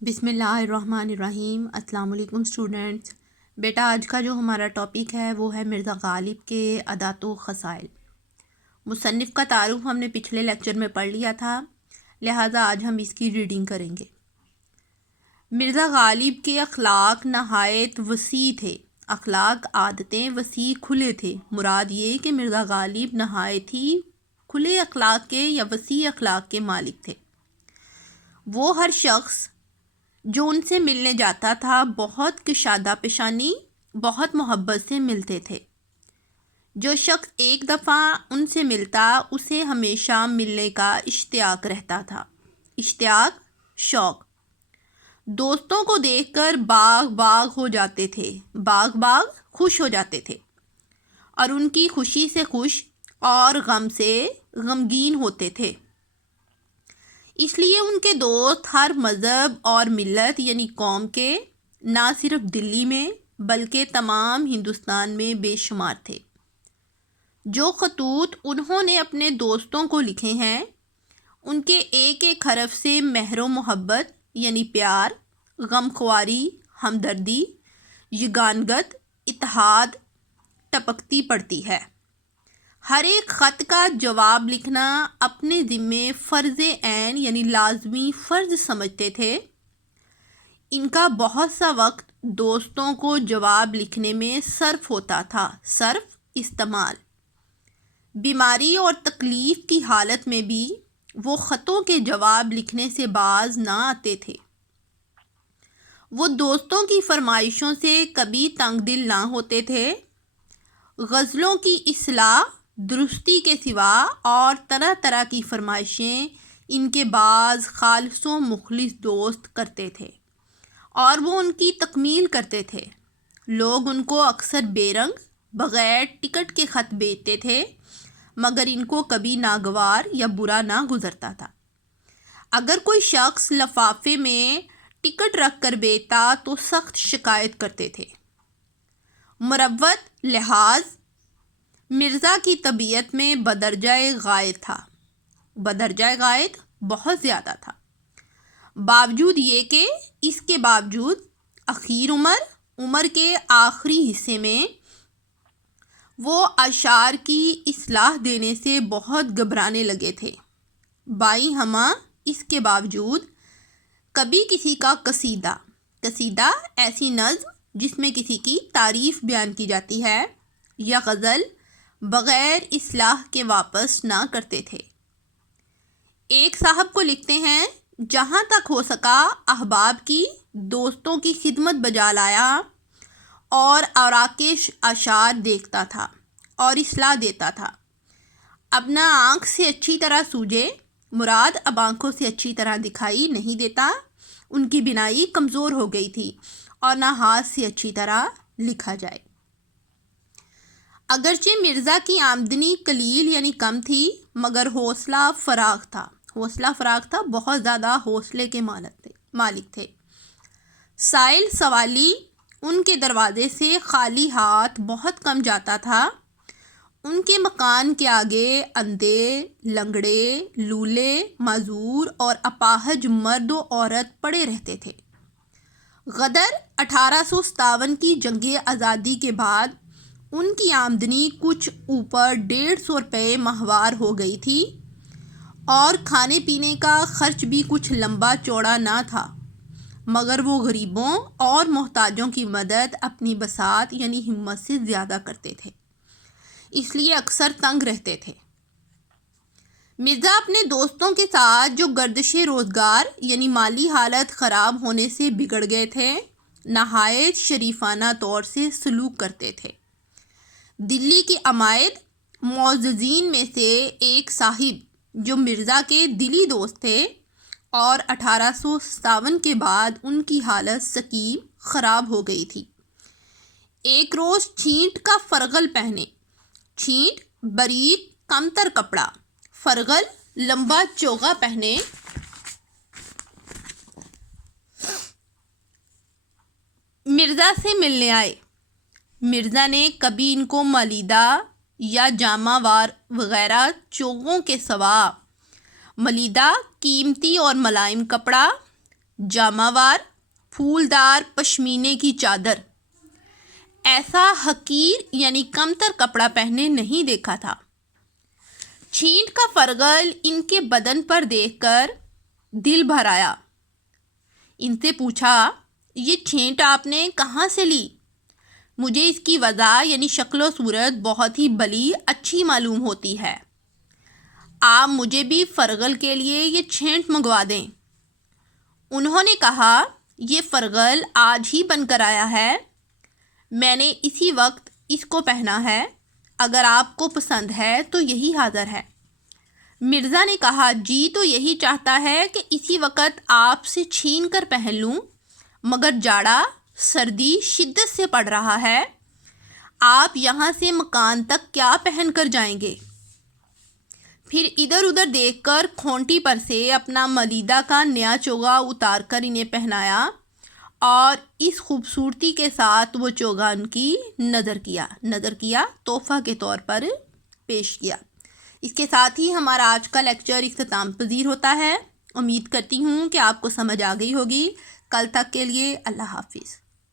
بسم اللہ الرحمن الرحیم۔ السلام علیکم اسٹوڈنٹس۔ بیٹا آج کا جو ہمارا ٹاپک ہے وہ ہے مرزا غالب کے عادات و خصائل۔ مصنف کا تعارف ہم نے پچھلے لیکچر میں پڑھ لیا تھا، لہٰذا آج ہم اس کی ریڈنگ کریں گے۔ مرزا غالب کے اخلاق نہایت وسیع تھے۔ اخلاق عادتیں وسیع کھلے تھے۔ مراد یہ کہ مرزا غالب نہایت ہی کھلے اخلاق کے یا وسیع اخلاق کے مالک تھے۔ وہ ہر شخص جو ان سے ملنے جاتا تھا بہت کشادہ پیشانی، بہت محبت سے ملتے تھے۔ جو شخص ایک دفعہ ان سے ملتا اسے ہمیشہ ملنے کا اشتیاق رہتا تھا۔ اشتیاق، شوق۔ دوستوں کو دیکھ کر باغ باغ ہو جاتے تھے، باغ باغ خوش ہو جاتے تھے، اور ان کی خوشی سے خوش اور غم سے غمگین ہوتے تھے۔ اس لیے ان کے دوست ہر مذہب اور ملت یعنی قوم کے، نہ صرف دلی میں بلکہ تمام ہندوستان میں بے شمار تھے۔ جو خطوط انہوں نے اپنے دوستوں کو لکھے ہیں ان کے ایک ایک حرف سے مہر و محبت یعنی پیار، غمخواری، ہمدردی، یگانگت، اتحاد ٹپکتی پڑتی ہے۔ ہر ایک خط کا جواب لکھنا اپنے ذمے فرض عین یعنی لازمی فرض سمجھتے تھے۔ ان کا بہت سا وقت دوستوں کو جواب لکھنے میں صرف ہوتا تھا، صرف استعمال۔ بیماری اور تکلیف کی حالت میں بھی وہ خطوں کے جواب لکھنے سے باز نہ آتے تھے۔ وہ دوستوں کی فرمائشوں سے کبھی تنگ دل نہ ہوتے تھے۔ غزلوں کی اصلاح درستی کے سوا اور طرح طرح کی فرمائشیں ان کے بعض خالص و مخلص دوست کرتے تھے اور وہ ان کی تکمیل کرتے تھے۔ لوگ ان کو اکثر بے رنگ بغیر ٹکٹ کے خط بھیجتے تھے، مگر ان کو کبھی ناگوار یا برا نہ گزرتا تھا۔ اگر کوئی شخص لفافے میں ٹکٹ رکھ کر بھیجتا تو سخت شکایت کرتے تھے۔ مروت لحاظ مرزا کی طبیعت میں بدرجہ غائط تھا، بدرجہ غائط بہت زیادہ تھا۔ باوجود یہ کہ اس کے باوجود اخیر عمر کے آخری حصے میں وہ اشعار کی اصلاح دینے سے بہت گھبرانے لگے تھے۔ بائی ہمہ اس کے باوجود کبھی کسی کا قصیدہ ایسی نظم جس میں کسی کی تعریف بیان کی جاتی ہے، یا غزل بغیر اصلاح کے واپس نہ کرتے تھے۔ ایک صاحب کو لکھتے ہیں، جہاں تک ہو سکا احباب کی، دوستوں کی خدمت بجا لایا اور اوراق اشعار دیکھتا تھا اور اصلاح دیتا تھا۔ اب نہ آنکھ سے اچھی طرح سوجے، مراد اب آنکھوں سے اچھی طرح دکھائی نہیں دیتا، ان کی بینائی کمزور ہو گئی تھی، اور نہ ہاتھ سے اچھی طرح لکھا جائے۔ اگرچہ مرزا کی آمدنی قلیل یعنی کم تھی، مگر حوصلہ فراغ تھا، بہت زیادہ حوصلے کے مالک تھے۔ سائل سوالی ان کے دروازے سے خالی ہاتھ بہت کم جاتا تھا۔ ان کے مکان کے آگے اندھے، لنگڑے، لولے، معذور اور اپاہج مرد و عورت پڑے رہتے تھے۔ غدر 1857 کی جنگ آزادی کے بعد ان کی آمدنی کچھ اوپر 150 روپے ماہوار ہو گئی تھی، اور کھانے پینے کا خرچ بھی کچھ لمبا چوڑا نہ تھا، مگر وہ غریبوں اور محتاجوں کی مدد اپنی بساط یعنی ہمت سے زیادہ کرتے تھے، اس لیے اکثر تنگ رہتے تھے۔ مرزا اپنے دوستوں کے ساتھ جو گردش روزگار یعنی مالی حالت خراب ہونے سے بگڑ گئے تھے، نہایت شریفانہ طور سے سلوک کرتے تھے۔ دلی کے عمائد معززین میں سے ایک صاحب جو مرزا کے دلی دوست تھے، اور 1857 کے بعد ان کی حالت سقیم خراب ہو گئی تھی، ایک روز چھینٹ کا فرغل پہنے، چھینٹ باریک کمتر کپڑا، فرغل لمبا چوغا پہنے، مرزا سے ملنے آئے۔ مرزا نے کبھی ان کو ملیدہ یا جامہ وار وغیرہ چوغوں کے سوا ملیدہ قیمتی اور ملائم کپڑا، جامہ وار پھولدار پشمینے کی چادر، ایسا حقیر یعنی کمتر کپڑا پہنے نہیں دیکھا تھا۔ چھینٹ کا فرغل ان کے بدن پر دیکھ کر دل بھر آیا۔ ان سے پوچھا، یہ چھینٹ آپ نے کہاں سے لی؟ مجھے اس کی وضع یعنی شکل و صورت بہت ہی بلی اچھی معلوم ہوتی ہے، آپ مجھے بھی فرغل کے لیے یہ چھینٹ منگوا دیں۔ انہوں نے کہا، یہ فرغل آج ہی بن کر آیا ہے، میں نے اسی وقت اس کو پہنا ہے، اگر آپ کو پسند ہے تو یہی حاضر ہے۔ مرزا نے کہا، جی تو یہی چاہتا ہے کہ اسی وقت آپ سے چھین کر پہن لوں، مگر جاڑا سردی شدت سے پڑ رہا ہے، آپ یہاں سے مکان تک کیا پہن کر جائیں گے؟ پھر ادھر ادھر دیکھ کر کھونٹی پر سے اپنا ملیدہ کا نیا چوگا اتار کر انہیں پہنایا اور اس خوبصورتی کے ساتھ وہ چوگا ان کی نظر کیا تحفہ کے طور پر پیش کیا۔ اس کے ساتھ ہی ہمارا آج کا لیکچر اختتام پذیر ہوتا ہے۔ امید کرتی ہوں کہ آپ کو سمجھ آ گئی ہوگی۔ کل تک کے لیے اللہ حافظ۔